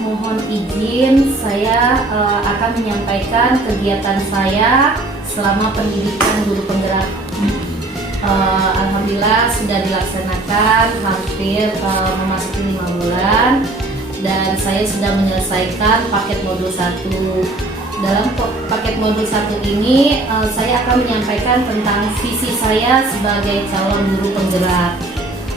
mohon izin saya akan menyampaikan kegiatan saya selama pendidikan guru penggerak. Alhamdulillah sudah dilaksanakan hampir memasuki 5 bulan dan saya sudah menyelesaikan paket modul 1. Dalam paket modul 1 ini saya akan menyampaikan tentang visi saya sebagai calon guru penggerak.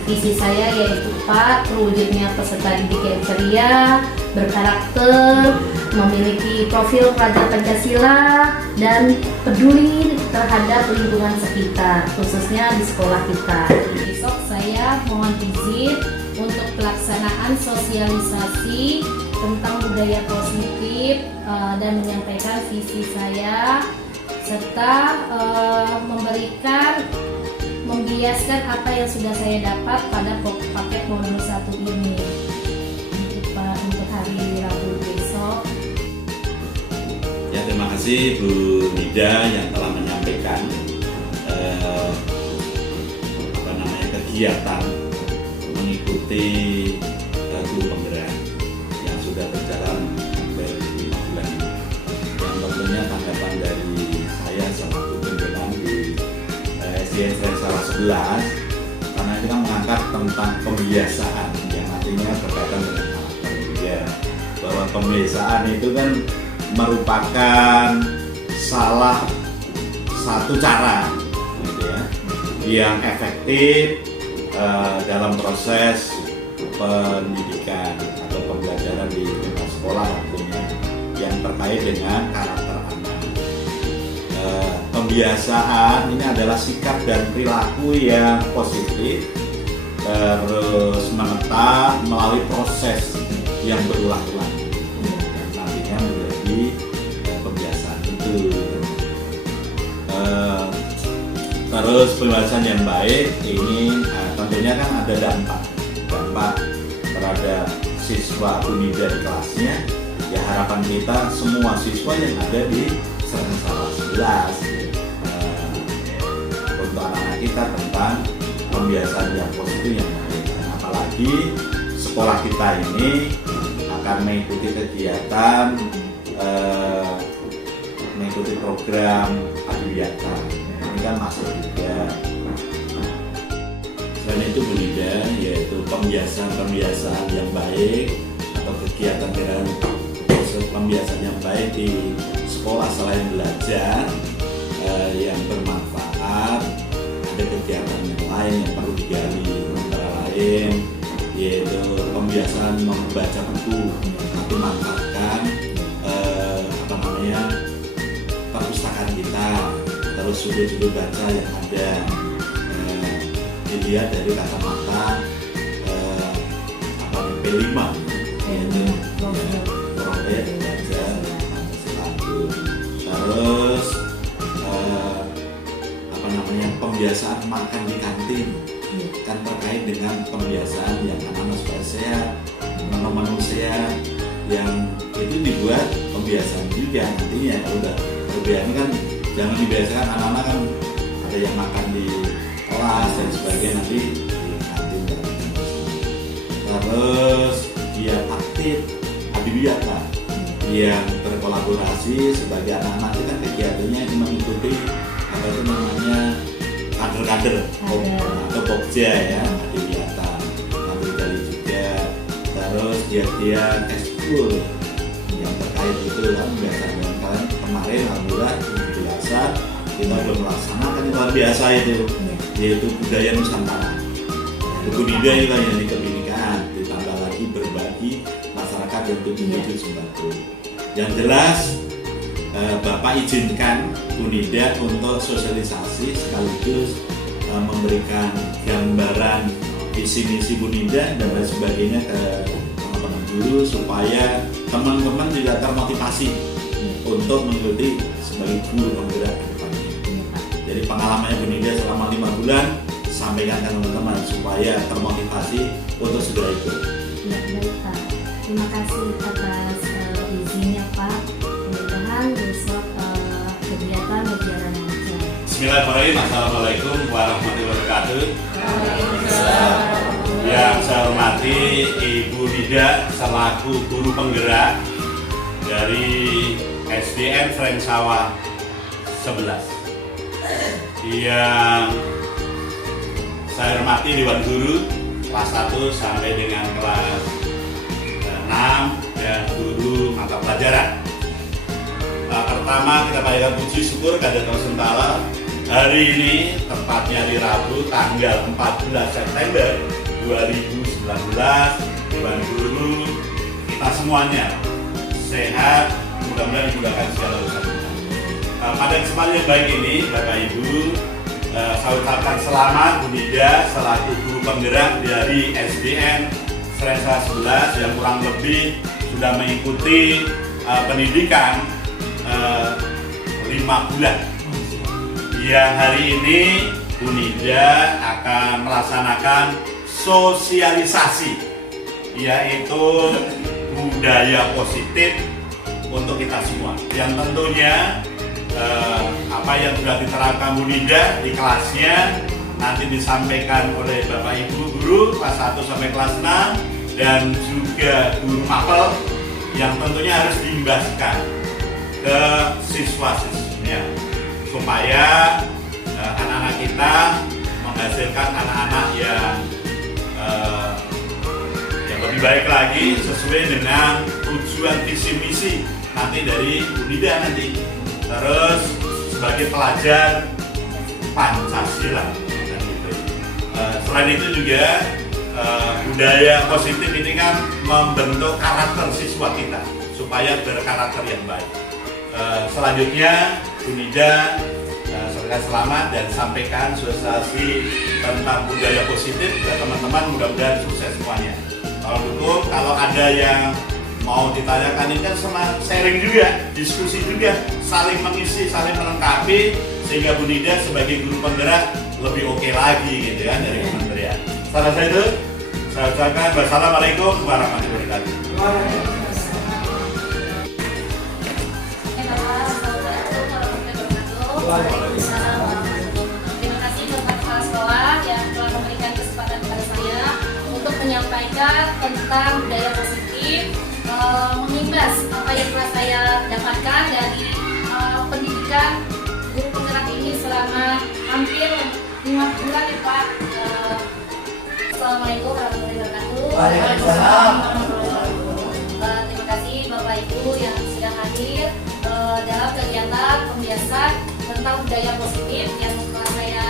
Visi saya yaitu terwujudnya peserta didik yang ceria, berkarakter, memiliki profil pelajar Pancasila, dan peduli terhadap lingkungan sekitar, khususnya di sekolah kita. Besok saya mohon izin untuk pelaksanaan sosialisasi tentang budaya positif dan menyampaikan visi saya, serta membiaskan apa yang sudah saya dapat pada paket modul 1 ini untuk hari Rabu besok. Ya, terima kasih Bu Nida yang telah menyampaikan kegiatan mengikuti guru penggerak yang sudah berjalan hampir 5 bulan ini. Yang tentunya tanggapan dari saya selaku pimpinan di SDN Salah 11, karena ini kan mengangkat tentang pembiasaan yang nantinya berkaitan dengan karakter dia, bahwa pembiasaan itu kan merupakan salah satu cara gitu ya, yang efektif dalam proses pendidikan atau pembelajaran di lingkungan sekolah tentunya yang terkait dengan karakter anak. Pembiasaan ini adalah sikap dan perilaku yang positif terus menetap melalui proses yang berulang-ulang yang nantinya menjadi pembiasaan itu. Terus pembiasaan yang baik ini tentunya kan ada dampak terhadap siswa Unida di kelasnya. Ya harapan kita semua siswa yang ada di Serensawa 11 untuk anak-anak kita tentang pembiasaan yang positif yang baik. Dan apalagi sekolah kita ini akan mengikuti kegiatan mengikuti program Adiwiyata. Ini kan masuk juga. Selain itu Unida yaitu pembiasaan yang baik atau kegiatan pembiasaan yang baik di sekolah selain belajar yang bermanfaat, ada kegiatan yang lain yang perlu digali, antara lain yaitu pembiasaan membaca buku, nanti manfaatkan perpustakaan kita, terus sudut-sudut baca yang ada dilihat dari kacamata P5 yaitu profil baca satu. Terus pembiasaan makan di kantin kan terkait dengan pembiasaan yang anak-anak supaya sehat, menu-menu sehat yang itu dibuat pembiasaan juga nantinya. Udah perbedaan kan jangan dibiasakan anak-anak kan ada yang makan di kelas dan sebagainya nanti di kantin. Terus dia aktif Adiwiyata yang berkolaborasi sebagai anak-anak itu kan kegiatannya mengikuti apa itu namanya kader-kader atau pokja ya Adiwiyata nanti dari juga. Terus dia ekskul yang terkait itu kan biasanya kalian kemarin alhamdulillah biasa kita belum melaksanakan luar biasa itu yaitu budaya Nusantara. Unida juga yang di kebinekaan ditambah lagi berbagi masyarakat dan tujuh sembako. Yang jelas Bapak izinkan Unida untuk sosialisasi sekaligus memberikan gambaran visi misi Unida dan lain sebagainya ke teman-teman guru supaya teman-teman juga termotivasi untuk mengikuti sebagai guru penggerak ke depannya. Jadi pengalamannya Unida selama 5 bulan sampaikan ke teman-teman supaya termotivasi untuk segera ikut. Ya, baik Pak. Terima kasih atas izinnya Pak. Mudah-mudahan besok kegiatan berjalan lancar. Bismillahirrahmanirrahim. Assalamualaikum warahmatullahi wabarakatuh. Yang saya hormati Ibu Nida selaku guru penggerak dari SDN Serensawa 11. Yang saya hormati Dewan Guru kelas 1 sampai dengan kelas 6 dan guru mata pelajaran. Pertama kita panjatkan puji syukur kepada Allah Ta'ala. Hari ini tepatnya di Rabu tanggal 14 September 2019 Dewan Guru kita semuanya sehat, mudah-mudahan dimudahkan segala urusan kita. Pada kesempatan yang baik ini Bapak Ibu, saya ucapkan selamat Unida selaku guru penggerak dari SDN Serensawa 11 yang kurang lebih sudah mengikuti pendidikan 5 bulan. Yang hari ini Unida akan melaksanakan sosialisasi yaitu budaya positif untuk kita semua yang tentunya apa yang sudah diterapkan Unida di kelasnya nanti disampaikan oleh Bapak Ibu guru kelas 1 sampai kelas 6 dan juga guru mapel yang tentunya harus diimbaskan ke siswa-siswinya supaya anak-anak kita menghasilkan anak-anak yang lebih baik lagi sesuai dengan tujuan visi misi nanti dari Unida nanti. Terus sebagai pelajar Pancasila. Dan gitu. Selain itu juga budaya positif ini kan membentuk karakter siswa kita supaya berkarakter yang baik. Selanjutnya Bu Nida selamat dan sampaikan sosialisasi tentang budaya positif ke teman-teman, mudah-mudahan sukses semuanya. Kalau ada yang mau ditanyakan ini kan sama sharing juga, diskusi juga, saling mengisi, saling melengkapi sehingga Bu Nida sebagai guru penggerak lebih oke lagi gitu kan dari kementerian. Salah satu itu saya ucapkan wassalamualaikum warahmatullahi wabarakatuh. Terima kasih Bapak Kepala Sekolah yang telah memberikan kesempatan kepada saya untuk menyampaikan tentang budaya positif, mengimbas apa yang telah saya dapatkan dari pendidikan guru penggerak ini selama hampir 5 bulan ya Pak. Assalamualaikum warahmatullahi wabarakatuh. Waalaikumsalam. Terima kasih Bapak Ibu yang sudah hadir dalam kegiatan pembiasan tentang budaya positif yang telah saya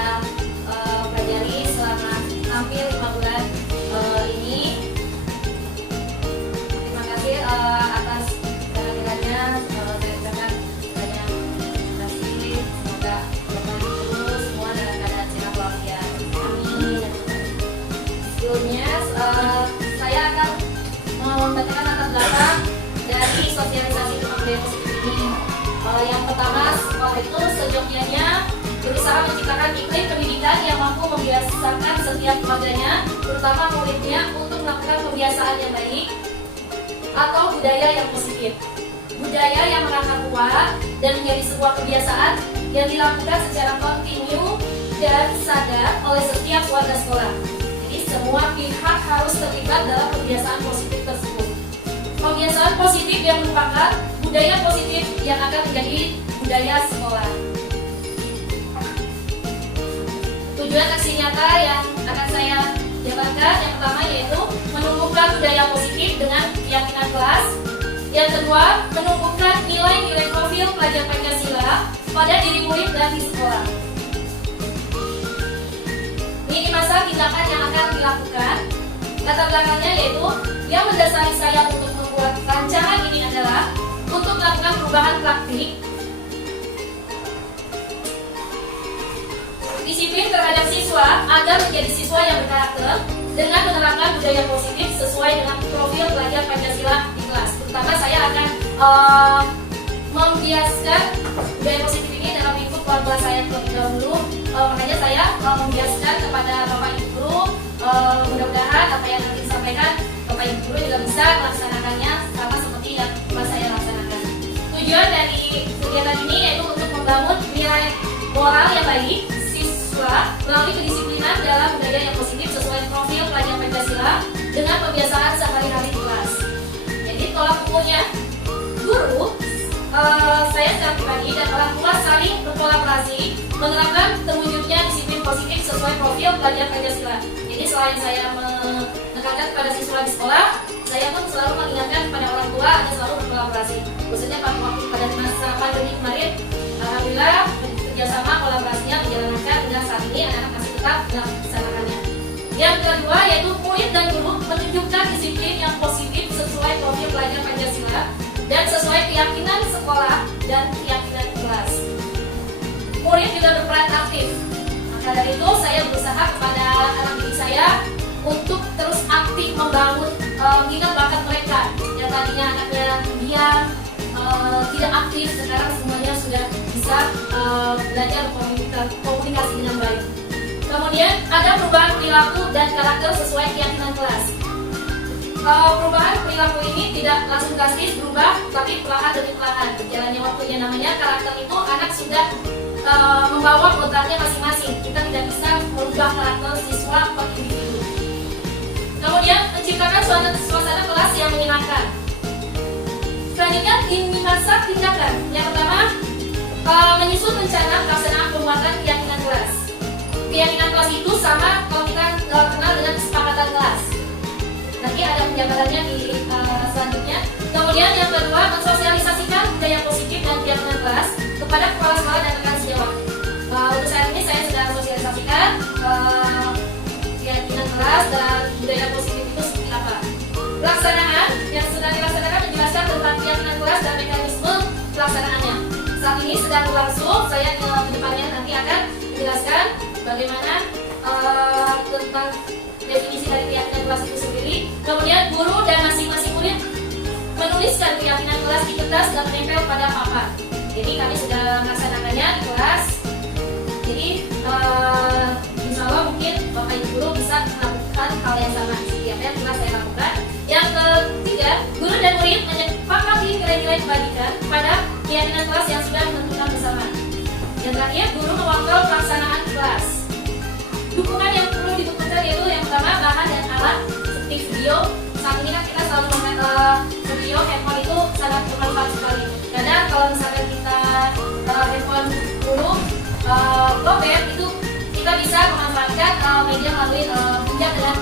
pelajari selama hampir 5 bulan ini. Terima kasih atas kehadirannya. Saya ucapkan banyak terima kasih. Semoga Bapak Ibu semua dalam keadaan sehat walafiat. Amin. Sebelumnya saya akan membacakan latar belakang dari sosialisasi tentang budaya positif ini. Yang pertama, sekolah itu sejatinya berusaha menciptakan iklim pendidikan yang mampu membiasakan setiap keluarganya, terutama muridnya, untuk melakukan pembiasaan yang baik atau budaya yang positif. Budaya yang merangkap kuat dan menjadi sebuah kebiasaan yang dilakukan secara kontinu dan sadar oleh setiap warga sekolah. Jadi semua pihak harus terlibat dalam pembiasaan positif tersebut. Pembiasaan positif yang merupakan budaya positif yang akan menjadi budaya sekolah. Tujuan aksi nyata yang akan saya jabarkan yang pertama yaitu menumbuhkan budaya positif dengan keyakinan kelas. Yang kedua, menumbuhkan nilai-nilai profil pelajar Pancasila pada diri murid dan di sekolah. Ini masa tindakan yang akan dilakukan. Latar belakangnya yaitu yang mendasari saya untuk membuat rancangan ini adalah untuk melakukan perubahan praktik, disiplin terhadap siswa agar menjadi siswa yang berkarakter dengan menerapkan budaya positif sesuai dengan profil pelajar Pancasila di kelas. Terutama saya akan membiaskan budaya positif ini dalam lingkup keluarga saya terlebih dahulu. Makanya saya membiaskan kepada Bapak Ibu, mudah-mudahan apa yang nanti disampaikan Bapak Ibu juga bisa melaksanakannya sama seperti yang telah saya laksanakan. Tujuan dari kegiatan ini yaitu untuk membangun nilai moral yang baik siswa melalui kedisiplinan dalam budaya yang positif sesuai profil pelajar Pancasila dengan pembiasaan sehari-hari di kelas. Jadi tolak ukurnya guru, saya secara pribadi dan orang tua saling berkolaborasi menerapkan terwujudnya disiplin positif sesuai profil pelajar Pancasila. Jadi selain saya menekankan kepada siswa di sekolah, saya pun selalu mengingatkan kepada orang tua agar selalu berkolaborasi. Khususnya pada masa pandemi kemarin, alhamdulillah kerjasama kolaborasinya berjalan lancar hingga saat ini anak-anak masih tetap melaksanakannya. Yang kedua yaitu murid dan guru menunjukkan disiplin yang positif sesuai profil pelajar Pancasila dan sesuai keyakinan sekolah dan keyakinan kelas. Murid juga berperan aktif. Maka dari itu saya berusaha kepada anak didik saya untuk terus aktif membangun minat bakat mereka yang tadinya anaknya diam, tidak aktif, sekarang semuanya sudah bisa belajar komunikasi dengan baik. Kemudian ada perubahan perilaku dan karakter sesuai keyakinan kelas. Perubahan perilaku ini tidak langsung drastis berubah, tapi perlahan demi perlahan. Jalannya waktunya, namanya karakter itu anak sudah membawa kodratnya masing-masing. Kita tidak bisa merubah karakter siswa per individu. Kemudian menciptakan suasana kelas yang menyenangkan. Selanjutnya ini masa tindakan. Yang pertama, menyusun rencana pelaksanaan penguatan keyakinan kelas. Keyakinan kelas itu sama kalau kita kenal dengan kesepakatan kelas. Nanti ada penjabarannya di selanjutnya. Kemudian yang kedua, mensosialisasikan budaya positif dan keyakinan kelas kepada kepala sekolah dan rekan sejawat jawab. Untuk saat ini saya sedang sosialisasikan keyakinan kelas dan budaya positif itu seperti apa. Pelaksanaan yang sedang dilaksanakan menjelaskan tentang keyakinan kelas dan mekanisme pelaksanaannya. Saat ini sedang berlangsung, saya ke depannya nanti akan menjelaskan bagaimana tentang definisi dari keyakinan kelas itu sendiri. Kemudian guru dan masing-masing murid menuliskan keyakinan kelas di kertas dan menempel pada papan. Jadi kami sudah melaksanakannya di kelas. Jadi insya Allah mungkin Bapak Ibu guru bisa melakukan hal yang sama seperti apa yang telah saya lakukan. Yang ketiga, guru dan murid menyepakati nilai-nilai kebaikan pada keyakinan kelas yang sudah ditentukan bersama. Yang terakhir, guru mengontrol pelaksanaan kelas. Dukungan yang perlu dibutuhkan yaitu yang pertama bahan dan alat seperti video. Saat ini kan kita selalu memakai video, handphone itu sangat bermanfaat sekali. Karena kalau misalkan kita handphone dulu lowbat itu kita bisa memanfaatkan media melalui pinjam dengan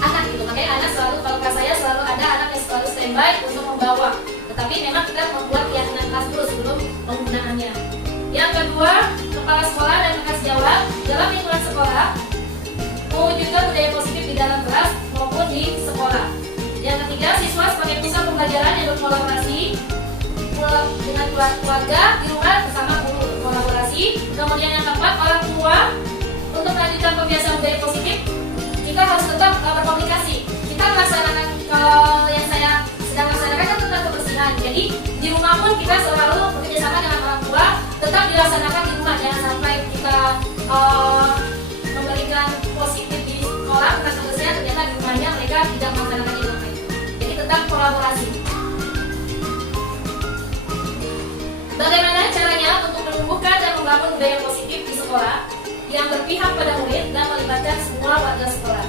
anak gitu. Makanya anak selalu, kalau kelas saya selalu ada anak yang selalu standby untuk membawa. Tetapi memang kita membuat keyakinan kelas dulu sebelum penggunaannya. Yang kedua, kepala sekolah dan rekan sejawat dalam lingkungan sekolah mewujudkan budaya positif di dalam kelas maupun di sekolah. Yang ketiga, siswa sebagai pusat pembelajaran yang berkolaborasi dengan keluarga di rumah bersama guru berkolaborasi. Kemudian yang keempat, orang tua untuk melanjutkan kebiasaan budaya positif kita harus tetap berkomunikasi. Kita melaksanakan kalau yang saya sedang laksanakan kan tentang kebersihan. Jadi di rumah pun kita selalu bekerjasama dengan orang tua, tetap dilaksanakan di rumah. Jangan sampai kita memberikan positif di sekolah tentang kebersihan, ternyata di rumahnya mereka tidak melaksanakan itu. Jadi tetap kolaborasi. Bagaimana caranya untuk menumbuhkan dan membangun budaya positif di sekolah yang berpihak pada murid dan melibatkan semua warga sekolah?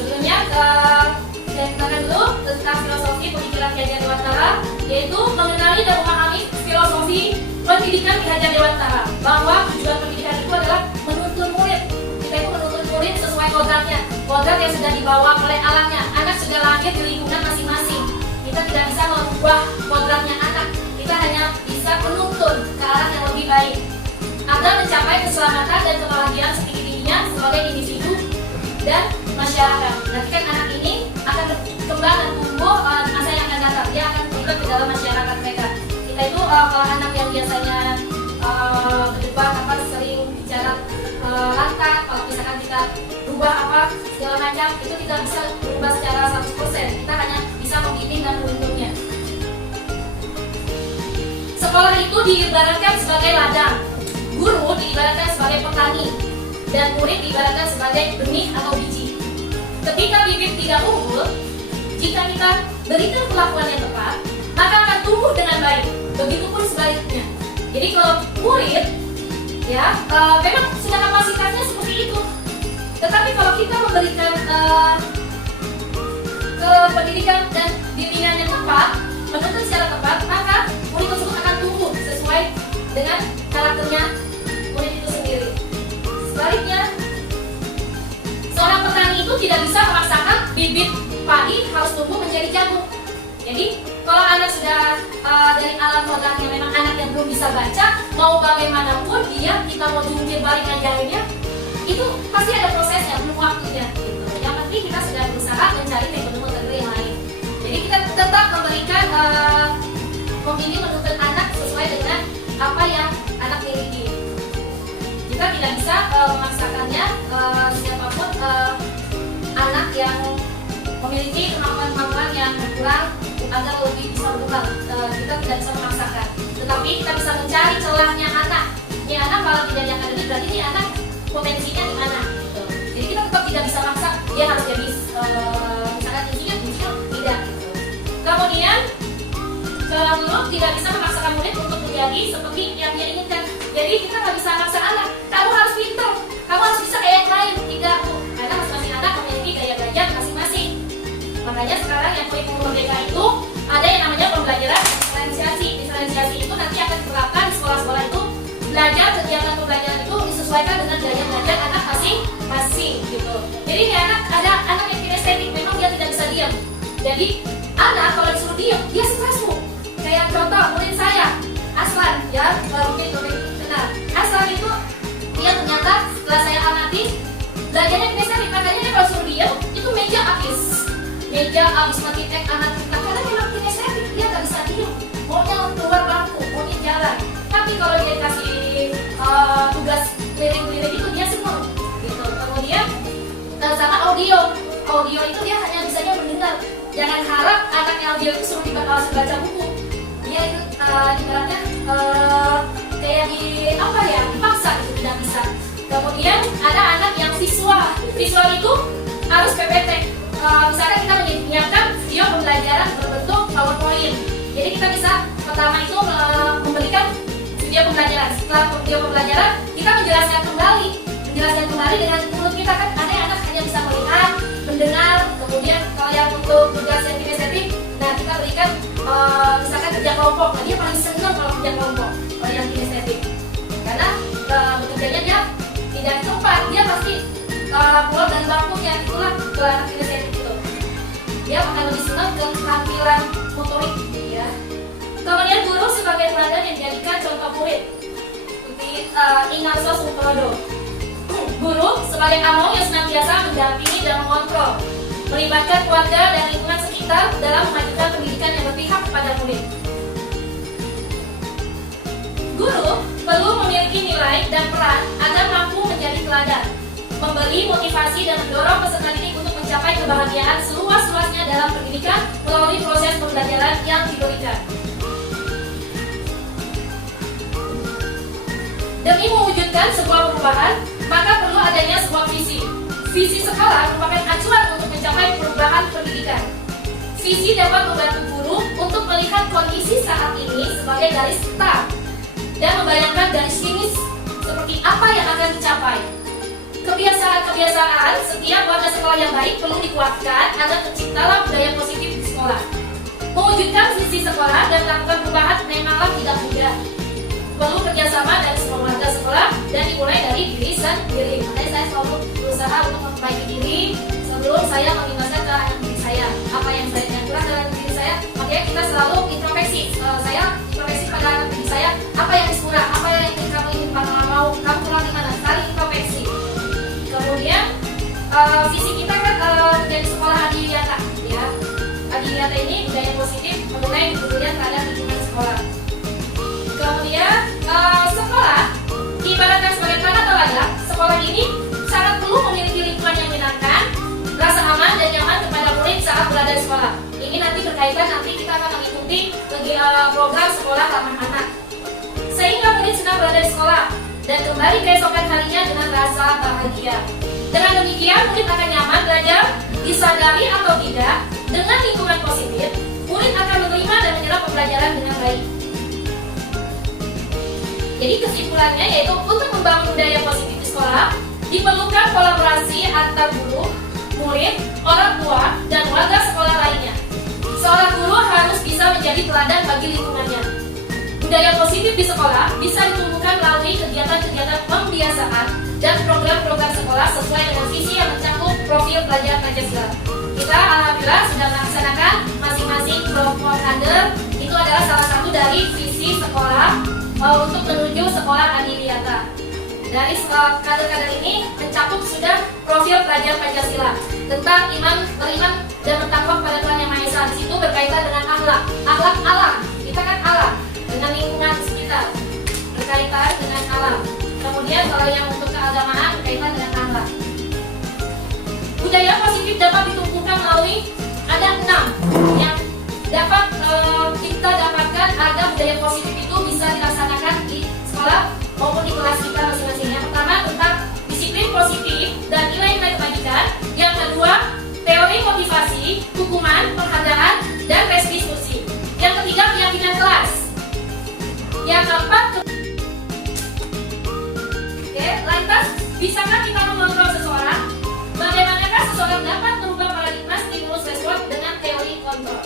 Sebelumnya saya kenalkan dulu tentang filosofi pemikiran Ki Hajar Dewantara, yaitu mengenali dan memahami filosofi pendidikan Ki Hajar Dewantara, bahwa tujuan pendidikan itu adalah menuntun murid. Kita itu menuntun murid sesuai kodratnya, kodrat yang sudah dibawa oleh alamnya. Anak sudah lahir di lingkungan masing-masing. Kita tidak bisa mengubah kodratnya anak. Kita hanya bisa menuntun ke arah yang lebih baik agar mencapai keselamatan dan kebahagiaan setinggi-tingginya sebagai individu dan masyarakat. Nanti kan anak ini akan berkembang dan tumbuh di masa yang akan datang. Dia akan terlibat di dalam masyarakat mereka. Kita itu kalau anak yang biasanya berdebat sering bicara lantang, kalau misalkan kita berubah segala macam, itu tidak bisa berubah secara 100%. Kita hanya bisa membimbing dan menuntunnya. Sekolah itu diibaratkan sebagai ladang, guru diibaratkan sebagai petani, dan murid diibaratkan sebagai benih atau biji. Ketika bibit tidak unggul, jika kita berikan perlakuan yang tepat, maka akan tumbuh dengan baik. Begitupun sebaliknya. Jadi kalau murid, ya memang sudah kapasitasnya seperti itu. Tetapi kalau kita memberikan pendidikan dan bimbingan yang tepat, menuntun secara tepat, maka murid tersebut akan tumbuh sesuai dengan karakternya murid itu sendiri. Sebaliknya, seorang petani itu tidak bisa memaksakan bibit padi harus tumbuh menjadi jagung. Jadi kalau anak sudah dari alam kodratnya memang anak yang belum bisa baca, mau bagaimanapun dia kita mau jungkir balik ngajarinnya, itu pasti ada prosesnya, belum waktunya. Gitu. Yang penting kita sudah berusaha mencari metode-metode yang lain. Jadi kita tetap memberikan memilih menuntun anak sesuai dengan apa yang anak miliki. Kita tidak bisa memaksakannya siapapun anak yang memiliki kemampuan-kemampuan yang kurang agar lebih bisa berkembang. Kita tidak bisa memaksakan, tetapi kita bisa mencari celahnya anak. Ini anak kalau tidak di akademik berarti ini anak potensinya di mana? Gitu. Jadi kita tetap tidak bisa maksa dia harus jadi misalkan insinyur tidak. Gitu. Kemudian seorang guru tidak bisa memaksakan murid untuk menjadi seperti yang dia inginkan. Jadi kita nggak bisa maksa anak. Kamu harus pintar, kamu harus bisa kayak yang lain. Tidak, karena masing-masing anak memiliki gaya belajar masing-masing. Makanya sekarang yang kurikulum merdeka itu ada yang namanya pembelajaran diferensiasi. Diferensiasi itu nanti akan diterapkan di sekolah-sekolah itu, belajar kegiatan pembelajaran itu disesuaikan dengan gaya belajar anak masing-masing gitu. Jadi ini anak ada anak yang kinestetik, memang dia tidak bisa diam. Jadi anak kalau disuruh diam, dia stres tuh. Kayak contoh murid saya, Aslan, ya mungkin kenal. Aslan itu dia ternyata setelah saya amati belajarnya kinestetik, makanya dia kalau suruh diem itu meja habis mati anak kita karena memang kinestetik dia nggak bisa diem, maunya keluar bangku, maunya jalan. Tapi kalau dia kasih tugas keliling-keliling itu dia seneng gitu. Kemudian sama audio itu dia hanya bisanya mendengar. Jangan harap anaknya audio itu suruh baca buku. Dia itu ibaratnya kayak dipaksa gitu, tidak bisa. Kemudian ada anak yang visual itu harus PPT. Misalkan kita menyiapkan video pembelajaran berbentuk PowerPoint. Jadi kita bisa pertama itu memberikan video pembelajaran. Setelah video pembelajaran kita menjelaskan kembali dengan mulut kita, kan ada yang anak hanya bisa melihat, mendengar. Kemudian kalau yang untuk tugas yang kinestetik, nah kita berikan misalkan kerja kelompok. Nah, dia paling senang kalau kerja kelompok kalau yang kinestetik, karena bekerjanya dia tidak di tempat, dia pasti keluar dari bangkunya. Itulah kalau anak kinestetik itu dia akan lebih senang ke keterampilan motorik ya. Kemudian guru sebagai teladan yang dijadikan contoh murid seperti Inarso Suprodo. Guru sebagai among yang senantiasa mendampingi dan mengontrol, melibatkan keluarga dan lingkungan sekitar dalam memajukan pendidikan yang berpihak kepada murid. Guru perlu memiliki nilai dan peran agar mampu menjadi teladan, memberi motivasi dan mendorong peserta didik untuk mencapai kebahagiaan seluas-luasnya dalam pendidikan melalui proses pembelajaran yang diberikan. Demi mewujudkan sebuah perubahan, maka perlu adanya sebuah visi. Visi sekolah merupakan acuan untuk mencapai perubahan pendidikan. Visi dapat membantu guru untuk melihat kondisi saat ini sebagai garis start dan membayangkan garis finish seperti apa yang akan dicapai. Kebiasaan setiap warga sekolah yang baik perlu dikuatkan agar terciptalah budaya positif di sekolah. Mewujudkan visi sekolah dan melakukan perubahan memanglah tidak mudah. Perlu kerjasama dari semua warga sekolah dan dimulai dari diri sendiri. Makanya saya selalu berusaha untuk memperbaiki diri sebelum saya mengingatkan ke anak diri saya apa yang kurang dalam diri saya. Makanya kita selalu introspeksi. Saya introspeksi pada anak diri saya, apa yang kurang, apa yang kamu ingin mau, kamu kurang di mana, saling introspeksi. Kemudian visi kita kan dari sekolah Adiwiyata ya. Adiwiyata ini budaya positif mengenai kemudian terhadap lingkungan sekolah. Kemudian sekolah diibaratkan sebagai tanah telaga. Sekolah ini sangat perlu memiliki lingkungan yang menyenangkan, rasa aman dan nyaman kepada murid saat berada di sekolah. Ini nanti berkaitan, nanti kita akan mengikuti program sekolah ramah anak, sehingga murid senang berada di sekolah dan kembali keesokan harinya dengan rasa bahagia. Dengan demikian murid akan nyaman belajar, disadari atau tidak, dengan lingkungan positif, murid akan menerima dan menyerap pembelajaran dengan baik. Jadi kesimpulannya yaitu untuk membangun budaya positif di sekolah diperlukan kolaborasi antar guru, murid, orang tua, dan warga sekolah lainnya. Seorang guru harus bisa menjadi teladan bagi lingkungannya. Budaya positif di sekolah bisa ditumbuhkan melalui kegiatan-kegiatan pembiasaan dan program-program sekolah sesuai dengan visi yang mencakup profil pelajar Pancasila. Kita alhamdulillah sudah melaksanakan masing-masing kelompok kader. Itu adalah salah satu dari visi sekolah untuk menuju sekolah Adiwiyata. Dari kader-kader ini mencakup sudah profil pelajar Pancasila tentang beriman dan bertakwa kepada Tuhan Yang Maha Esa. Di situ berkaitan dengan akhlak alam. Kita kan alam dengan lingkungan sekitar, berkaitan dengan alam. Kemudian kalau yang untuk keagamaan berkaitan dengan akhlak. Budaya positif dapat ditumbuhkan melalui ada 6 yang dapat kita dapatkan agar budaya positif itu bisa dilaksanakan di sekolah maupun di kelas kita masing-masing. Yang pertama tentang disiplin positif dan nilai-nilai kebajikan. Yang kedua teori motivasi, hukuman, penghargaan, dan restitusi. Yang ketiga keyakinan kelas. Yang keempat lantas bisakah kita mengontrol seseorang? Bagaimanakah seseorang dapat merubah paradigma stimulus respon dengan teori kontrol?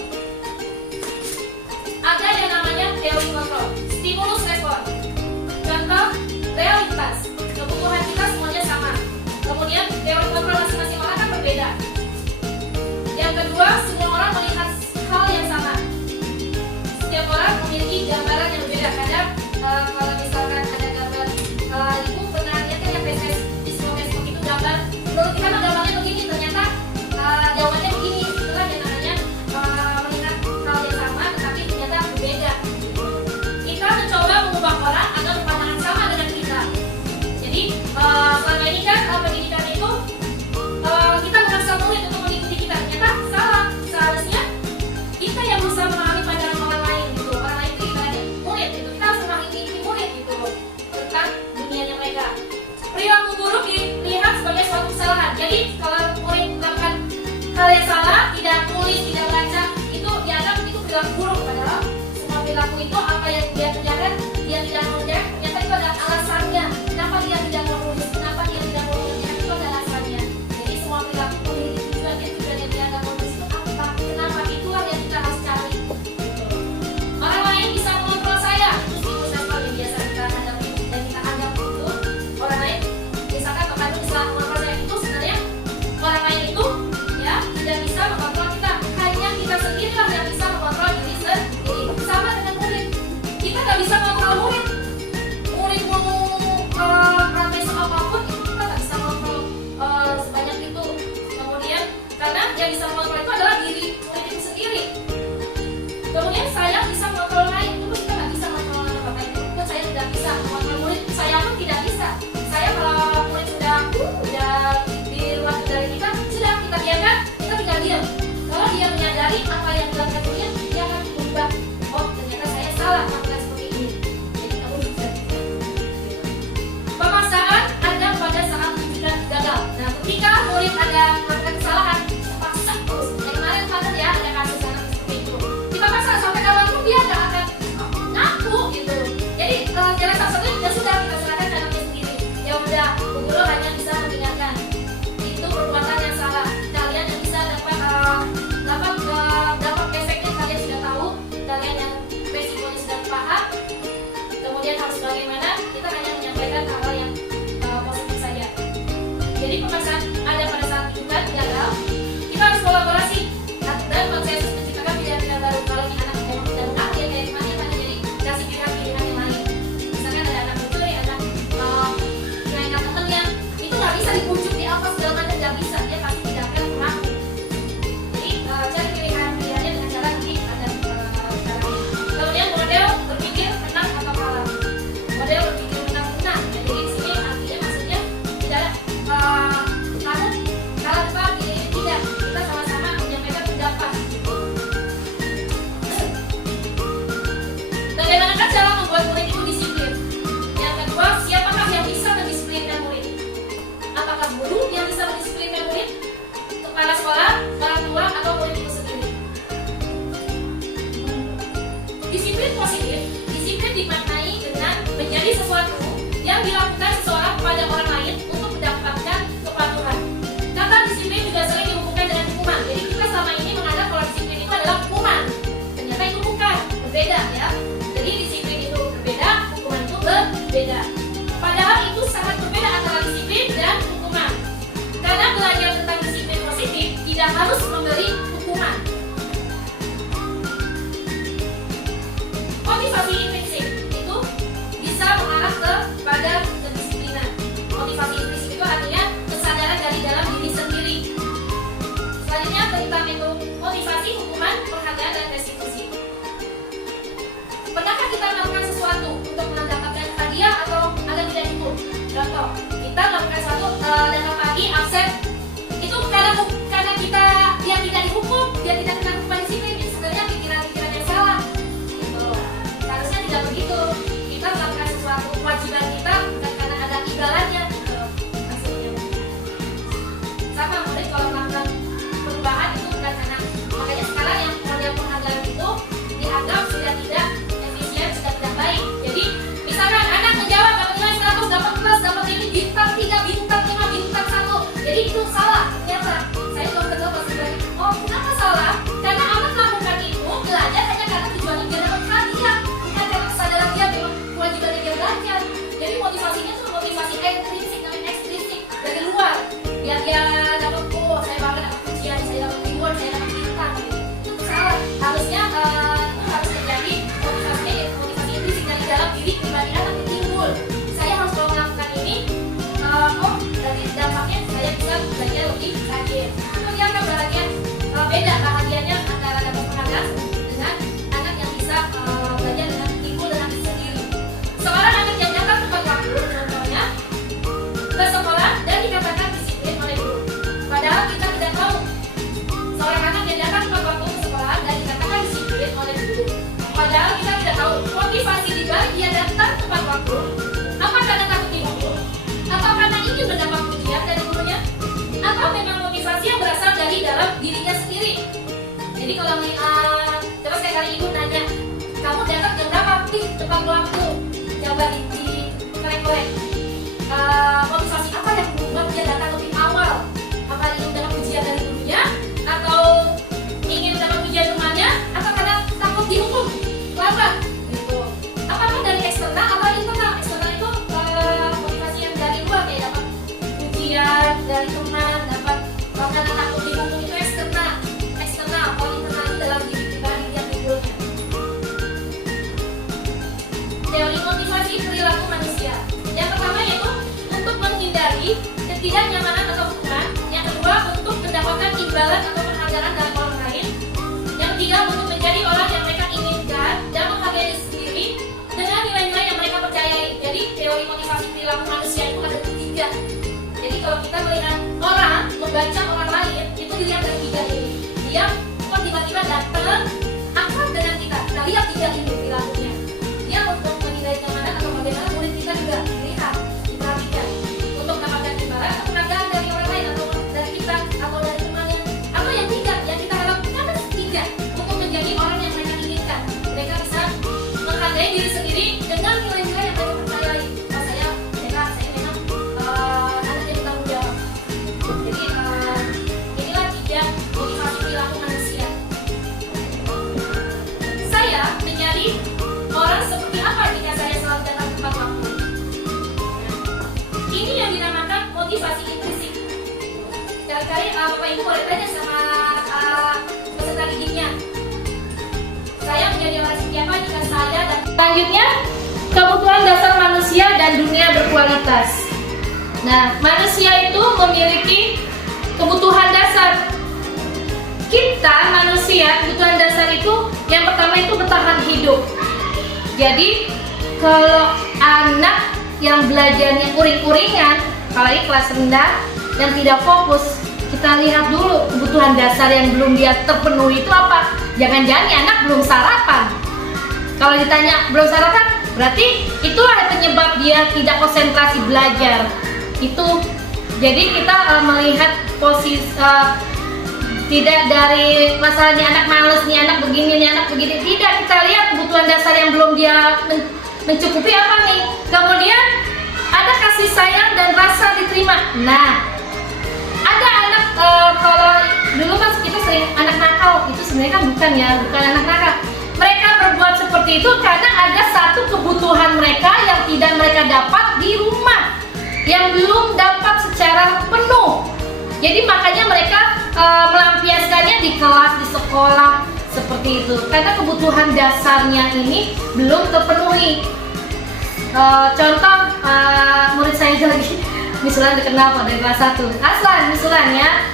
Ada yang namanya teori kontrol, stimulus respon. Contoh, realitas, kebutuhan kita semuanya sama. Kemudian teori kontrol masing-masing orang kan berbeda. Yang kedua, semua orang melihat hal yang sama. Setiap orang memiliki gambaran yang berbeda. Kadang dilakukan seseorang kepada orang lain untuk mendapatkan kepatuhan. Kata disiplin juga sering dihubungkan dengan hukuman. Jadi kita selama ini menganggap kalau disiplin itu adalah hukuman. Ternyata itu bukan, berbeda ya. Jadi disiplin itu berbeda, hukuman itu berbeda. Padahal itu sangat berbeda antara disiplin dan hukuman. Karena belajar tentang disiplin positif tidak harus memberi hukuman. Motivasi intrinsik itu bisa mengarah kepada kedisiplinan. Motivasi intrinsik itu artinya kesadaran dari dalam diri sendiri. Selanjutnya tentang itu motivasi, hukuman, penghargaan, dan restitusi. Pernahkah kita melakukan sesuatu untuk mendapatkan hadiah atau agar tidak dihukum? Contoh, kita melakukan sesuatu datang pagi absen. Itu karena kita biar tidak dihukum, biar tidak kena hukuman disiplin. Itu sebenarnya pikiran-pikiran yang salah. Gitu. Seharusnya tidak begitu. Kita melakukan sesuatu kewajiban kita bukan karena ada imbalannya. Gitu. Maksudnya. Sama murid kalau melakukan perubahan itu bukan karena, makanya sekarang yang model penghargaan itu dianggap sudah tidak efisien, sudah tidak baik. Jadi misalkan anak menjawab dapat nilai 100, dapat plus, dapat ini bintang 3, bintang 5, bintang 1. Jadi itu salah. Ternyata saya belum kenal pas lagi. Oh, kenapa salah? Karena anak melakukan itu belajar hanya karena tujuannya dia dapat hadiah, bukan karena kesadaran dia memang kewajibannya dia belajar. Jadi motivasinya itu motivasi intrinsik dan ekstrinsik dari luar. Biar dia dapat, oh saya bangga dapat pujian, saya dapat reward, saya dapat bintang. Itu salah. Harusnya harus terjadi motivasi intrinsik dari dalam diri pribadi anak itu timbul. Saya harus kalau melakukan ini, oh dari dampaknya saya bisa belajar lebih rajin. Kemudian kan bahagia, beda bahagianya antara dapat penghargaan dengan anak yang bisa belajar dengan timbul dengan diri sendiri. Seorang anak yang datang tepat waktu, contohnya ke sekolah dan dikatakan disiplin oleh guru. Padahal kita tidak tahu seorang anak yang datang tepat waktu ke sekolah dan dikatakan disiplin oleh guru. Padahal kita tidak tahu motivasi di balik dia datang tepat waktu. Apa karena takut dihukum? Atau karena ingin mendapat pujian dari gurunya? Atau memang motivasi yang berasal dari dalam dirinya sendiri? Jadi kalau terus kayak kali ibu nanya, kamu datang jam berapa? Tepat waktu. Coba dikorek-korek. Motivasi apa yang membuat dia datang lebih awal? Apa ingin mendapat pujian dari gurunya? Atau ingin mendapat pujian temannya? Atau karena takut dihukum? Lambat. Gitu. Apakah dari eksternal atau internal? Eksternal itu motivasi yang dari luar, kayak dapat pujian dari teman, dapat karena takut dihukum itu eksternal. Kalau internal itu dalam diri pribadi yang timbulnya. Teori motivasi perilaku manusia. Yang pertama yaitu untuk menghindari ketidaknyamanan atau hukuman. Yang kedua untuk mendapatkan imbalan atau penghargaan dari orang lain. Yang ketiga untuk menjadi orang yang mereka inginkan dan menghargai diri sendiri dengan nilai-nilai yang mereka percayai. Jadi teori motivasi perilaku manusia itu ada tiga. Jadi kalau kita melihat orang, membaca orang lain, itu dilihat dari tiga ini. Dia kok tiba-tiba datang akrab dengan kita lihat tiga ini perilakunya. Dia untuk menghindari keamanan atau bagaimana murid kita juga dilihat, diperhatikan untuk mendapatkan imbalan atau penghargaan dari orang lain atau dari kita atau dari temannya. Atau yang tiga, yang kita harapkan ada tiga untuk menjadi orang yang mereka inginkan. Mereka bisa menghargai diri sendiri dengan nilai-nilai yang mereka percayai. Oh saya memang anak yang bertanggung jawab. Jadi inilah tiga motivasi perilaku manusia. Saya menjadi orang seperti apa jika saya selalu datang tepat waktu? Ini yang dinamakan motivasi intrinsik. Kali-kali Bapak Ibu boleh tanya sama peserta didiknya. Saya menjadi orang seperti apa jika saya dan selanjutnya kebutuhan dasar manusia dan dunia berkualitas. Nah, manusia itu memiliki kebutuhan dasar. Kita manusia, kebutuhan dasar itu yang pertama itu bertahan hidup. Jadi kalau anak yang belajarnya uring-uringan, apalagi kelas rendah dan tidak fokus, kita lihat dulu kebutuhan dasar yang belum dia terpenuhi itu apa. Jangan-jangan anak belum sarapan. Kalau ditanya belum sarapan, berarti itulah penyebab dia tidak konsentrasi belajar. Itu jadi kita melihat posisi tidak dari masalahnya anak males nih, anak begini nih, anak begini. Tidak, kita lihat kebutuhan dasar yang belum dia mencukupi apa nih. Kemudian Nah, ada anak kalau dulu kan kita sering anak nakal, itu sebenarnya kan bukan anak nakal. Mereka berbuat seperti itu karena ada satu kebutuhan mereka yang tidak mereka dapat di rumah, yang belum dapat secara penuh. Jadi makanya mereka melampiaskannya di kelas, di sekolah seperti itu. Karena kebutuhan dasarnya ini belum terpenuhi. Contoh murid saya lagi, misalnya dikenal pada kelas 1, Aslan misalnya,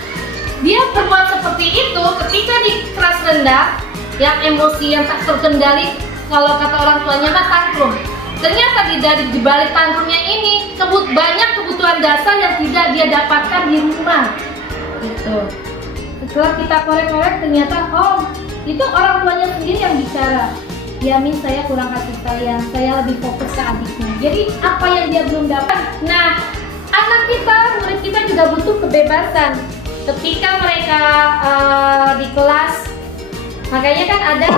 dia berbuat seperti itu ketika di kelas rendah, yang emosi yang tak terkendali, kalau kata orang tuanya mah tantrum. Ternyata di balik tantrumnya ini banyak kebutuhan dasar yang tidak dia dapatkan di rumah. Gitu. Setelah kita korek-korek ternyata itu orang tuanya sendiri yang bicara. Ya Min, saya kurang kasih sayang, saya lebih fokus ke adiknya. Jadi apa yang dia belum dapat. Nah, anak kita, murid kita juga butuh kebebasan. Ketika mereka di kelas, makanya kan ada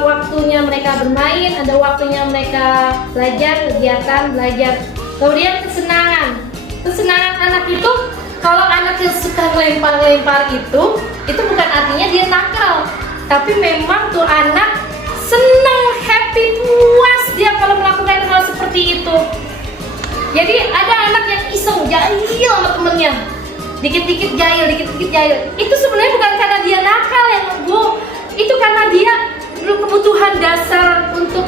waktunya mereka bermain, ada waktunya mereka belajar, kegiatan belajar. Kemudian kesenangan anak itu, kalau anak yang suka lempar-lempar itu bukan artinya dia nakal, tapi memang tuh anak senang, happy, puas dia kalau melakukan hal seperti itu. Jadi ada anak yang iseng, jahil sama temennya, dikit-dikit jahil. Itu sebenarnya bukan karena dia nakal ya Bu, itu karena dia kebutuhan dasar untuk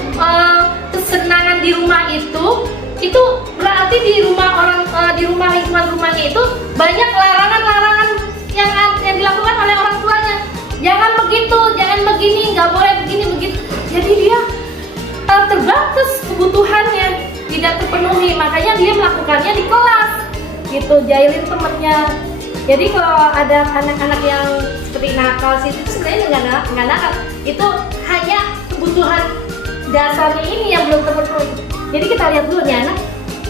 kesenangan di rumah itu berarti di rumah lingkungan rumahnya itu banyak larangan yang dilakukan oleh orang tuanya. Jangan begitu, jangan begini, nggak boleh begini begitu. Jadi dia terbatas kebutuhannya, tidak terpenuhi, makanya dia melakukannya di kelas, gitu, jahilin temennya. Jadi kalau ada anak-anak yang seperti nakal sih, itu sebenarnya nggak nakal, itu hanya kebutuhan dasarnya ini yang belum terpenuhi. Jadi kita lihat dulu nih anak,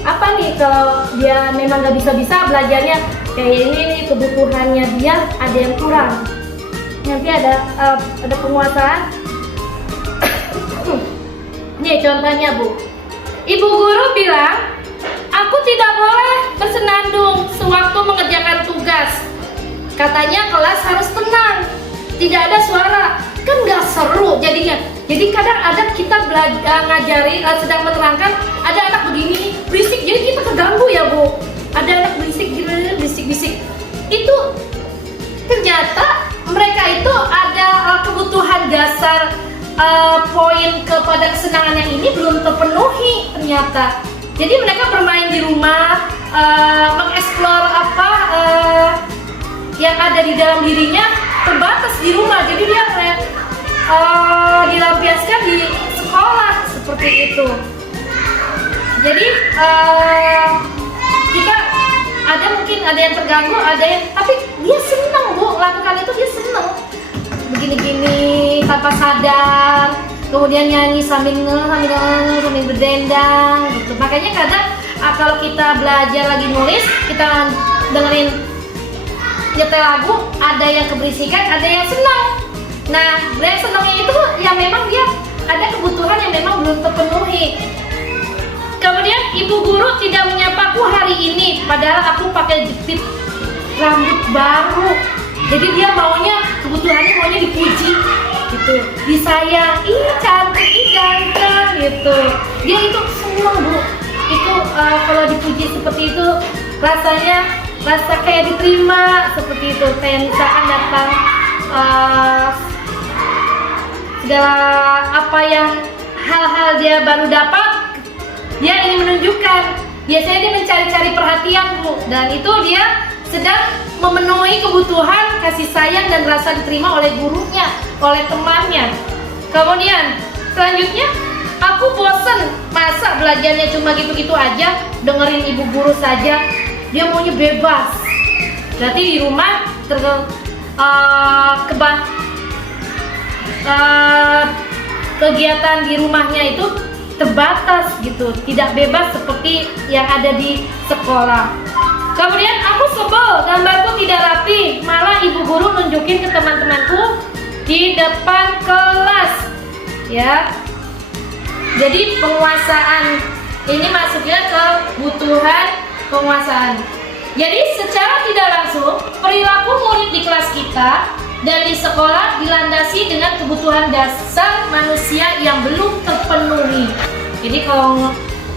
apa nih kalau dia memang nggak bisa belajarnya, kayak ini nih kebutuhannya dia ada yang kurang. Nanti ada penguasaan. Nih contohnya Bu, ibu guru bilang, aku tidak boleh bersenandung sewaktu mengerjakan tugas. Katanya kelas harus tenang, tidak ada suara. Kan nggak seru jadinya. Jadi kadang ada kita ngajari, sedang menerangkan, ada anak begini, berisik, jadi kita keganggu ya Bu. Ada anak berisik, bisik-bisik. Itu ternyata mereka itu ada kebutuhan dasar, poin kepada kesenangan yang ini belum terpenuhi ternyata. Jadi mereka bermain di rumah, mengeksplor yang ada di dalam dirinya terbatas di rumah. Jadi dia dilampiaskan di sekolah seperti itu. Jadi kita mungkin ada yang terganggu, tapi dia senang Bu, lakukan itu dia senang. Begini-gini tanpa sadar, kemudian nyanyi sambil berdendang gitu. Makanya kadang kalau kita belajar lagi nulis, kita dengerin nyetel lagu, ada yang keberisikan, ada yang senang. Nah, yang senangnya itu ya memang dia ada kebutuhan yang memang belum terpenuhi. Kemudian ibu guru tidak menyapaku hari ini, padahal aku pakai jepit rambut baru. Jadi dia kebutuhannya maunya dipuji gitu, disayang, ih cantik, ih ganteng gitu. Dia itu senang Bu. Itu kalau dipuji seperti itu rasa kayak diterima seperti itu. Kayak misalkan datang segala hal-hal dia baru dapat, dia ingin menunjukkan. Biasanya dia mencari-cari perhatian Bu, dan itu dia sedang memenuhi kebutuhan kasih sayang dan rasa diterima oleh gurunya, oleh temannya. Kemudian selanjutnya, aku bosen, masa belajarnya cuma gitu-gitu aja, dengerin ibu guru saja. Dia maunya bebas. Berarti di rumah kegiatan di rumahnya itu terbatas gitu, tidak bebas seperti yang ada di sekolah. Kemudian aku sebel, gambarku tidak rapi, malah ibu guru nunjukin ke teman-temanku di depan kelas, ya. Jadi penguasaan ini masuknya ke kebutuhan penguasaan. Jadi secara tidak langsung perilaku murid di kelas kita dan di sekolah dilandasi dengan kebutuhan dasar manusia yang belum terpenuhi. Jadi kalau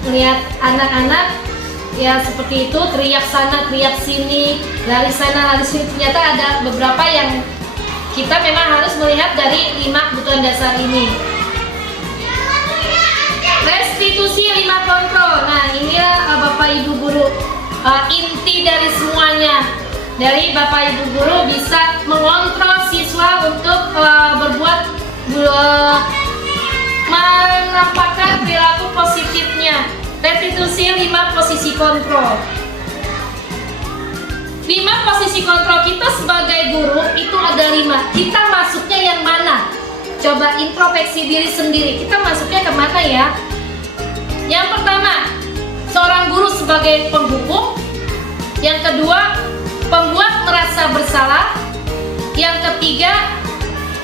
melihat anak-anak ya seperti itu, teriak sana, teriak sini, lari sana, lari sini, ternyata ada beberapa yang kita memang harus melihat dari 5 kebutuhan dasar ini. Restitusi 5 kontrol. Nah, inilah Bapak Ibu Guru inti dari semuanya. Dari Bapak Ibu Guru bisa mengontrol siswa untuk menampakkan perilaku positifnya. Restitusi 5 posisi kontrol. 5 posisi kontrol kita sebagai guru itu ada 5. Kita masuknya yang mana? Coba introspeksi diri sendiri. Kita masuknya ke mana ya? Yang pertama, seorang guru sebagai penghukum. Yang kedua, pembuat merasa bersalah. Yang ketiga,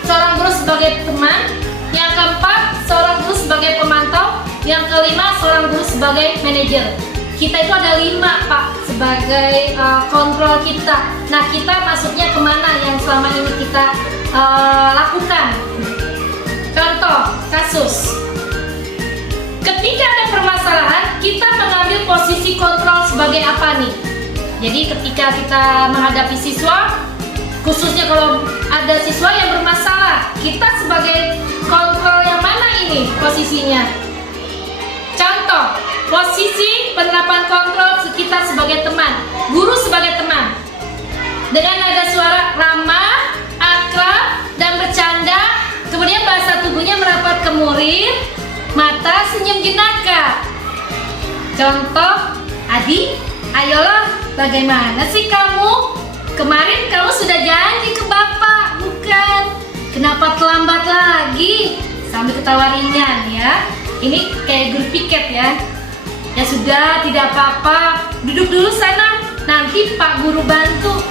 seorang guru sebagai teman. Yang keempat, seorang guru sebagai pemantau. Yang kelima, seorang guru sebagai manajer. Kita itu ada 5 Pak sebagai kontrol kita. Nah, kita masuknya kemana yang selama ini kita lakukan? Contoh kasus, ketika ada permasalahan, kita mengambil posisi kontrol sebagai apa nih? Jadi ketika kita menghadapi siswa, khususnya kalau ada siswa yang bermasalah, kita sebagai kontrol yang mana ini posisinya? Contoh, posisi penerapan kontrol kita sebagai teman, guru sebagai teman. Dengan nada suara ramah, akrab, dan bercanda, kemudian bahasa tubuhnya merapat ke murid, mata senyum jenaka. Contoh, Adi, ayolah, bagaimana sih kamu? Kemarin kamu sudah janji ke Bapak, bukan? Kenapa terlambat lagi? Sambil ketawa ringan ya. Ini kayak guru piket ya. Ya sudah, tidak apa-apa. Duduk dulu sana, nanti Pak Guru bantu.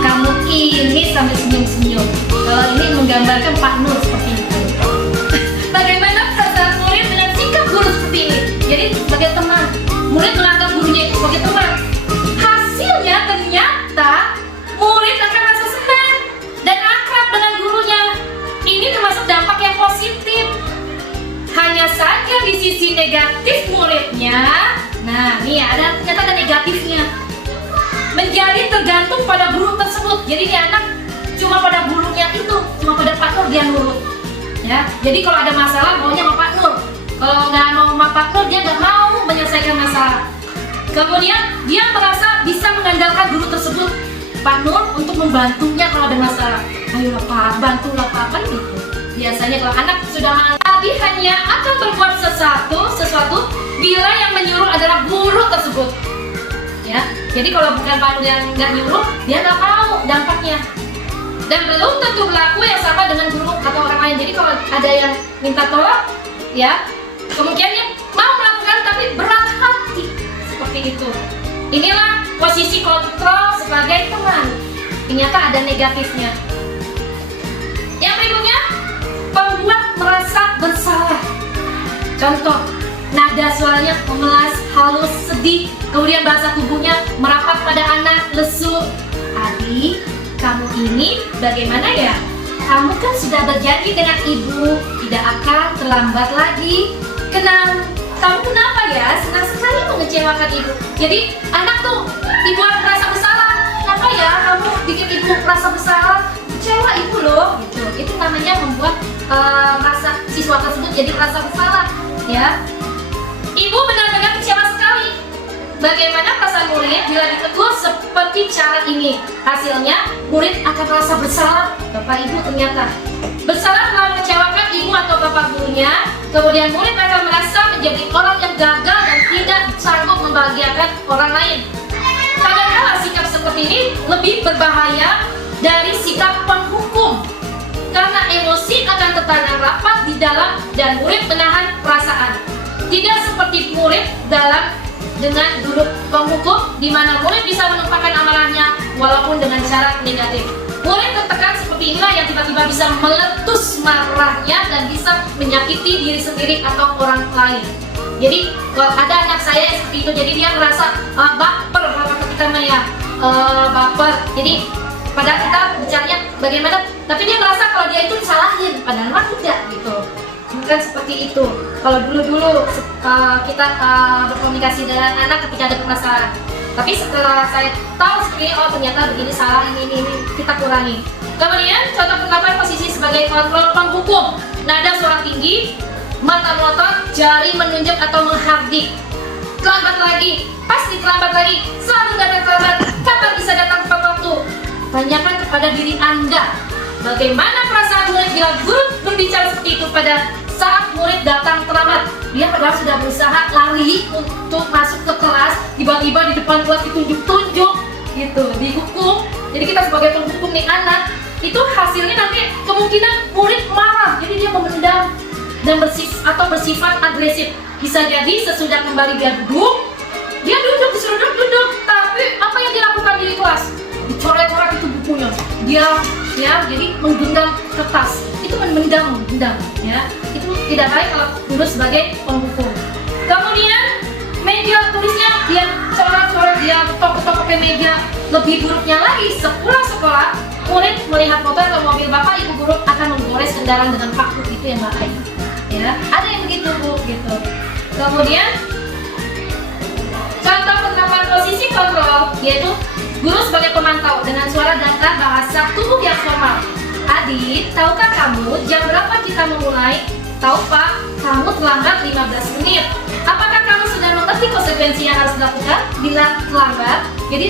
Kamu ini sambil senyum-senyum. Kalau ini menggambarkan Pak Nur seperti itu. Bagaimana perasaan murid dengan sikap guru seperti ini? Jadi sebagai teman, murid menganggap gurunya itu sebagai teman. Hasilnya ternyata murid akan merasa senang dan akrab dengan gurunya. Ini termasuk dampak yang positif. Hanya saja di sisi negatif muridnya, nah nih ada ternyata ada negatifnya. Menjadi tergantung pada guru tersebut. Jadi dia anak cuma pada gurunya itu, cuma pada Pak Nur dia nurut. Ya, jadi kalau ada masalah maunya sama Pak Nur. Kalau nggak mau sama Pak Nur, dia nggak mau menyelesaikan masalah. Kemudian dia merasa bisa mengandalkan guru tersebut, Pak Nur, untuk membantunya kalau ada masalah. Ayo Pak, bantulah Pak, kan gitu. Biasanya kalau anak sudah tadi hanya akan berbuat sesuatu bila yang menyuruh adalah guru tersebut. Ya, jadi kalau bukan Pak Nur yang nggak nyuruh, dia nggak mau dampaknya. Dan belum tentu berlaku yang sama dengan guru atau orang lain. Jadi kalau ada yang minta tolong, ya kemungkinannya mau melakukan tapi berat hati seperti itu. Inilah posisi kontrol sebagai teman. Ternyata ada negatifnya. Yang berikutnya, pembuat merasa bersalah. Contoh, nada suaranya memelas, halus, sedih, kemudian bahasa tubuhnya merapat pada anak, lesu. Adi, kamu ini bagaimana ya? Kamu kan sudah berjanji dengan ibu tidak akan terlambat lagi. Kamu kenapa ya? Senang sekali mengecewakan ibu. Jadi anak tuh dibuat merasa bersalah. Kenapa ya kamu bikin ibu merasa bersalah? Kecewa ibu loh. Gitu. Itu namanya membuat rasa siswa tersebut jadi merasa bersalah. Ya. Ibu benar-benar kecewa sekali. Bagaimana perasaan murid bila ditegur seperti cara ini? Hasilnya, murid akan merasa bersalah. Bapak Ibu ternyata bersalah telah mengecewakan ibu atau bapak gurunya. Kemudian murid akan merasa menjadi orang yang gagal dan tidak sanggup membahagiakan orang lain. Kadang-kadang sikap seperti ini lebih berbahaya dari sikap penghukum. Karena emosi akan tertanam rapat di dalam dan murid menahan perasaan. Tidak seperti murid dengan guru penghukum, di mana murid bisa menumpahkan amarahnya walaupun dengan cara negatif. Murid tertekan seperti inilah yang tiba-tiba bisa meletus marahnya dan bisa menyakiti diri sendiri atau orang lain. Jadi kalau ada anak saya seperti itu, jadi dia merasa baper kita mah ya baper. Jadi padahal kita bicaranya bagaimana, tapi dia merasa kalau dia itu disalahin, padahal mah tidak gitu. Bukan seperti itu. Kalau dulu kita berkomunikasi dengan anak ketika ada permasalahan. Tapi setelah saya tahu seperti ini, oh ternyata begini salah, ini kita kurangi. Kemudian contoh penerapan posisi sebagai kontrol penghukum. Nada suara tinggi, mata melotot, jari menunjuk atau menghardik. Terlambat lagi, pasti terlambat lagi, selalu datang terlambat. Kapan bisa datang tepat waktu? Tanyakan kepada diri Anda, bagaimana perasaan murid bila guru berbicara seperti itu pada saat murid datang terlambat. Dia padahal sudah berusaha lari untuk masuk ke kelas, tiba-tiba di depan kelas ditunjuk-tunjuk gitu, dihukum. Jadi kita sebagai penghukum nih anak, itu hasilnya nanti kemungkinan murid marah, jadi dia memendam dan bersifat agresif. Bisa jadi sesudah kembali dia duduk, disuruh duduk, tapi apa yang dilakukan di kelas? Dicoret-coret itu bukunya, dia ya jadi menggenggam kertas, itu mendam ya, itu tidak baik kalau guru sebagai penghukum. Kemudian meja tulisnya dia coret-coret, dia ketok-ketok pakai meja. Lebih buruknya lagi, sepulang sekolah murid melihat motor atau mobil bapak ibu guru akan menggores kendaraan dengan paku, itu yang nggak baik ya, ada yang begitu bu gitu. Kemudian contoh penerapan posisi kontrol yaitu guru sebagai pemantau dengan suara data bahasa tubuh yang formal. Adit, tahukah kamu jam berapa kita memulai? Tahu Pak, kamu terlambat 15 menit. Apakah kamu sudah mengerti konsekuensi yang harus dilakukan bila terlambat? Jadi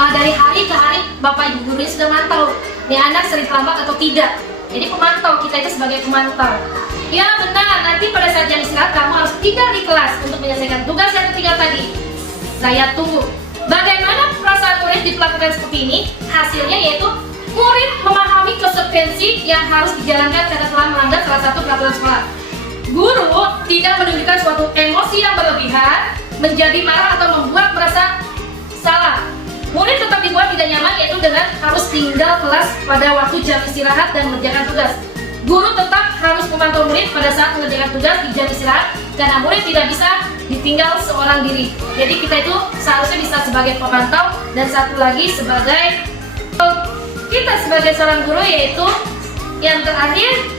dari hari ke hari Bapak Ibu guru sudah mantau nih anak sering terlambat atau tidak. Jadi pemantau, kita itu sebagai pemantau. Ya benar, nanti pada saat jam istirahat kamu harus tinggal di kelas untuk menyelesaikan tugas yang ketiga tadi. Saya tunggu. Bagaimana perasaan murid diperlakukan seperti ini? Hasilnya yaitu murid memahami konsekuensi yang harus dijalankan karena telah melanggar salah satu peraturan sekolah. Guru tidak menunjukkan suatu emosi yang berlebihan, menjadi marah atau membuat merasa salah. Murid tetap dibuat tidak nyaman yaitu dengan harus tinggal kelas pada waktu jam istirahat dan mengerjakan tugas. Guru tetap harus memantau murid pada saat mengerjakan tugas di jam istirahat karena murid tidak bisa ditinggal seorang diri. Jadi kita itu seharusnya bisa sebagai pemantau dan satu lagi sebagai kita sebagai seorang guru yaitu yang terakhir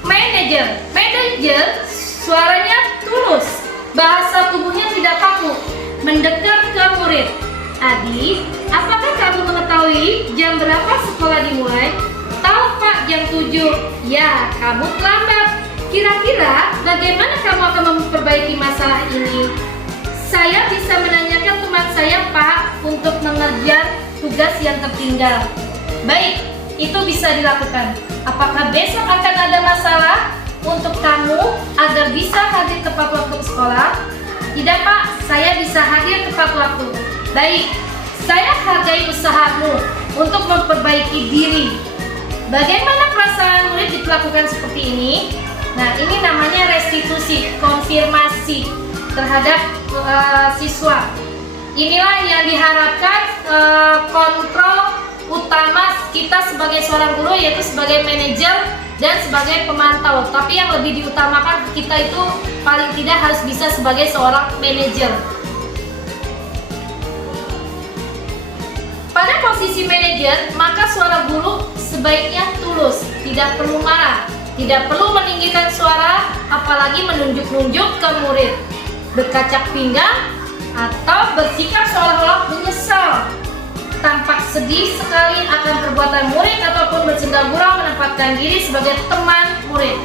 manajer. Manajer suaranya tulus, bahasa tubuhnya tidak kaku, mendekat ke murid. Adi, apakah kamu mengetahui jam berapa sekolah dimulai? Tahu Pak, jam 7. Ya, kamu terlambat. Kira-kira bagaimana kamu akan memperbaiki masalah ini? Saya bisa menanyakan teman saya Pak untuk mengerjakan tugas yang tertinggal. Baik, itu bisa dilakukan. Apakah besok akan ada masalah untuk kamu agar bisa hadir tepat waktu ke sekolah? Tidak Pak, saya bisa hadir tepat waktu. Baik, saya hargai usahamu untuk memperbaiki diri. Bagaimana perasaan murid diperlakukan seperti ini? Nah, ini namanya restitusi, konfirmasi terhadap siswa. Inilah yang diharapkan kontrol utama kita sebagai seorang guru, yaitu sebagai manajer dan sebagai pemantau. Tapi yang lebih diutamakan kita itu paling tidak harus bisa sebagai seorang manajer. Pada posisi manajer, maka suara guru sebaiknya tulus, tidak perlu marah, tidak perlu meninggikan suara, apalagi menunjuk-nunjuk ke murid, berkacak pinggang, atau bersikap seolah-olah menyesal. Tampak sedih sekali akan perbuatan murid ataupun bersenda gurau menempatkan diri sebagai teman murid.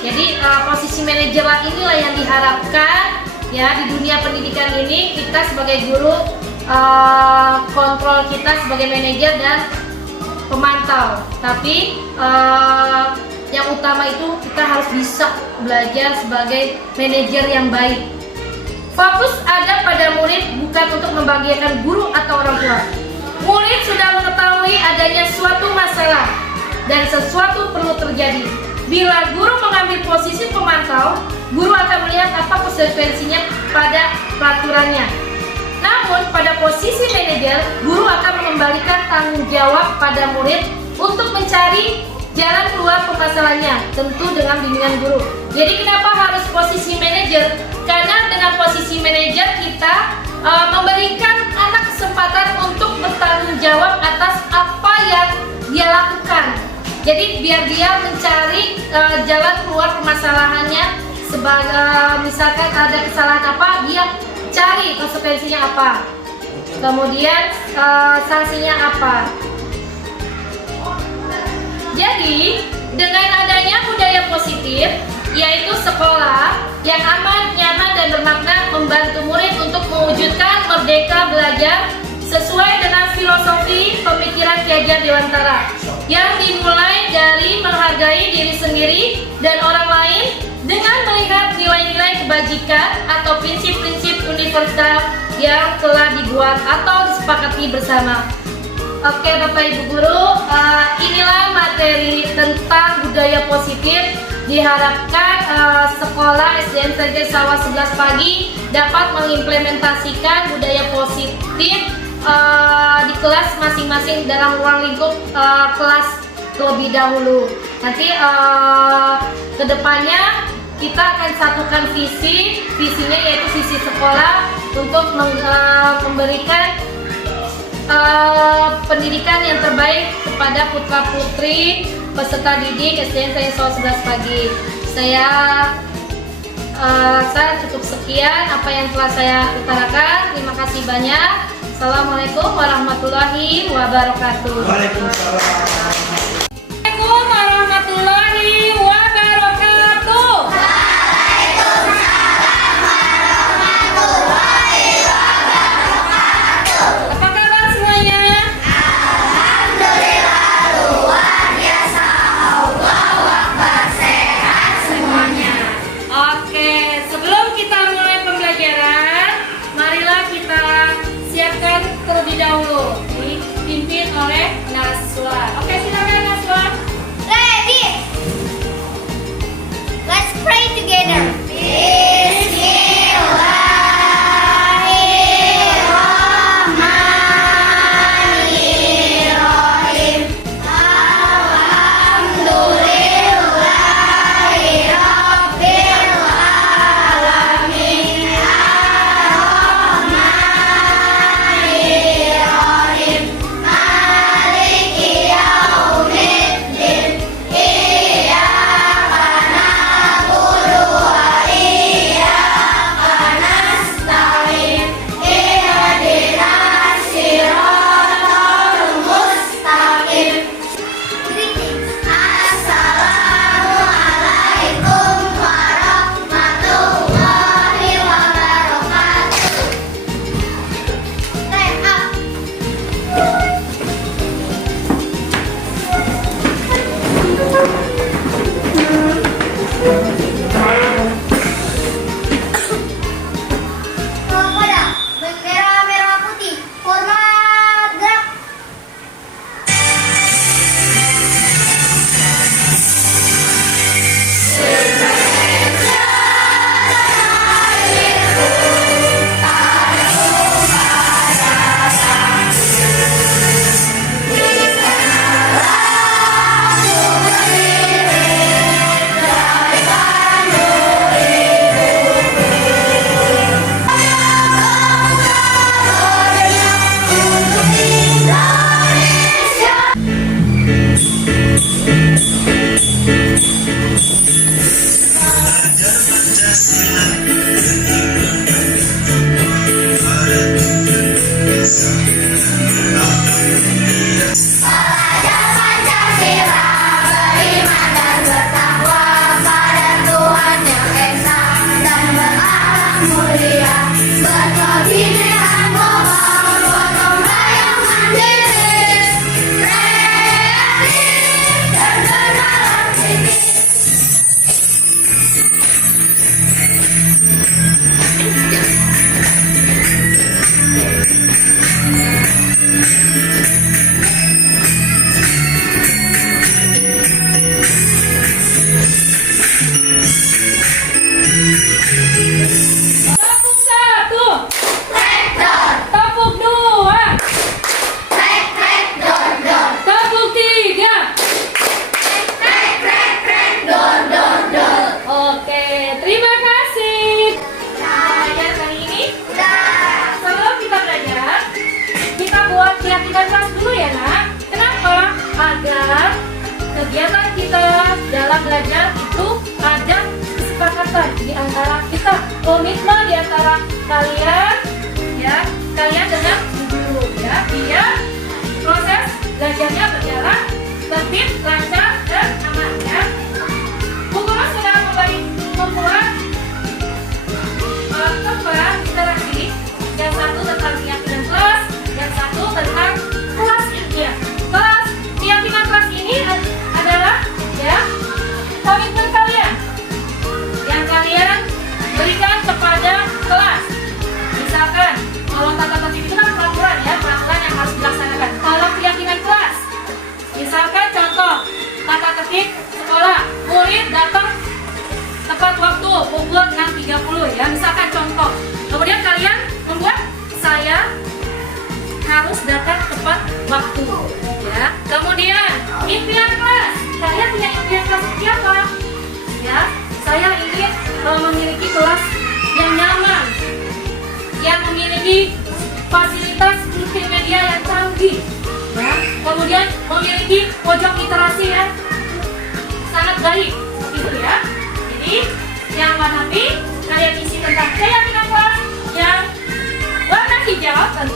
Jadi posisi manajer inilah yang diharapkan ya di dunia pendidikan ini. Kita sebagai guru kontrol kita sebagai manajer dan pemantau. Tapi yang utama itu kita harus bisa belajar sebagai manajer yang baik. Fokus ada pada murid, bukan untuk membahagiakan guru atau orang tua. Murid sudah mengetahui adanya suatu masalah dan sesuatu perlu terjadi. Bila guru mengambil posisi pemantau, guru akan melihat apa konsekuensinya pada peraturannya. Namun pada posisi manajer, guru akan mengembalikan tanggung jawab pada murid untuk mencari jalan keluar permasalahannya, tentu dengan bimbingan guru. Jadi kenapa harus posisi manajer? Karena dengan posisi manajer kita memberikan anak Jadi biar dia mencari jalan keluar permasalahannya. Sebagai misalkan ada kesalahan apa, dia cari konsekuensinya apa, kemudian sanksinya apa. Jadi dengan adanya budaya positif, yaitu sekolah yang aman, nyaman, dan bermakna, membantu murid untuk mewujudkan merdeka belajar sesuai dengan filosofi pemikiran Ki Hajar Dewantara yang dimulai dari menghargai diri sendiri dan orang lain dengan melihat nilai-nilai kebajikan atau prinsip-prinsip universal yang telah dibuat atau disepakati bersama. Oke Bapak Ibu Guru, inilah materi tentang budaya positif. Diharapkan sekolah SDN Sengkil Sawah 11 Pagi dapat mengimplementasikan budaya positif di kelas masing-masing dalam ruang lingkup kelas terlebih dahulu. Nanti kedepannya kita akan satukan visinya yaitu visi sekolah untuk memberikan pendidikan yang terbaik kepada putra putri peserta didik SDN Sengkil Sawah 11 Pagi. Saya rasa cukup sekian apa yang telah saya utarakan. Terima kasih banyak. Assalamualaikum warahmatullahi wabarakatuh. Waalaikumsalam. Assalamualaikum warahmatullahi wabarakatuh. Apa kabar semuanya? Alhamdulillah luar biasa. Allahu Akbar, sehat semuanya. Oke, sebelum kita mulai pembelajaran, marilah kita siapkan terlebih dahulu, dipimpin oleh Naswa. Oke, silakan Naswa. Ready? Let's pray together. Bismillahirrahmanirrahim. Alhamdulillahirabbil alamin. Ar-Rahmanirrahim. Maliki yaumiddin. Iyyaka na'budu wa iyyaka nasta'in. Ihdinas siratal mustaqim. Assalamualaikum warahmatullahi wabarakatuh. Stand up. Kepada bendera merah putih, hormat gerak. Belajar Pancasila, beriman dan bertakwa pada Tuhan yang esa dan berakhlak mulia, berkebinekaan moral, gotong royong mandiri, kreatif dan bernalar Tepuk satu, traktor, tepuk dua, trek trek dor dor, tepuk tiga. trek trek trek dor dor dor. Oke, terima kasih. Belajar kali ini. Dah. Sebelum kita belajar, belajar itu ada kesepakatan di antara kita, komitmen di antara kalian, ya, kalian dengan guru, ya, biar proses belajarnya berjalan tertib, lancar, dan aman, ya. Bu Guru sudah membuat tempat interaksi, yang satu tentang keyakinan kelas, yang satu tentang kelas ilmiah. Keyakinan kelas ini adalah, ya, komitmen kalian yang kalian berikan kepada kelas. Misalkan kalau tata tertib itu kan peraturan, ya, peraturan yang harus dilaksanakan. Kalau keyakinan kelas, misalkan contoh tata tertib sekolah, murid datang tepat waktu pukul 6.30, ya, misalkan contoh. Kemudian kalian membuat saya harus datang tepat waktu, ya. Kemudian impian kelas, kalian punya impian kelas seperti apa? Ya, saya ingin memiliki kelas yang nyaman, yang memiliki fasilitas multimedia yang canggih, ya. Kemudian memiliki pojok literasi yang sangat baik, gitu, ya. Jadi yang warna pink kalian isi tentang keyakinan kelas, yang warna hijau tentang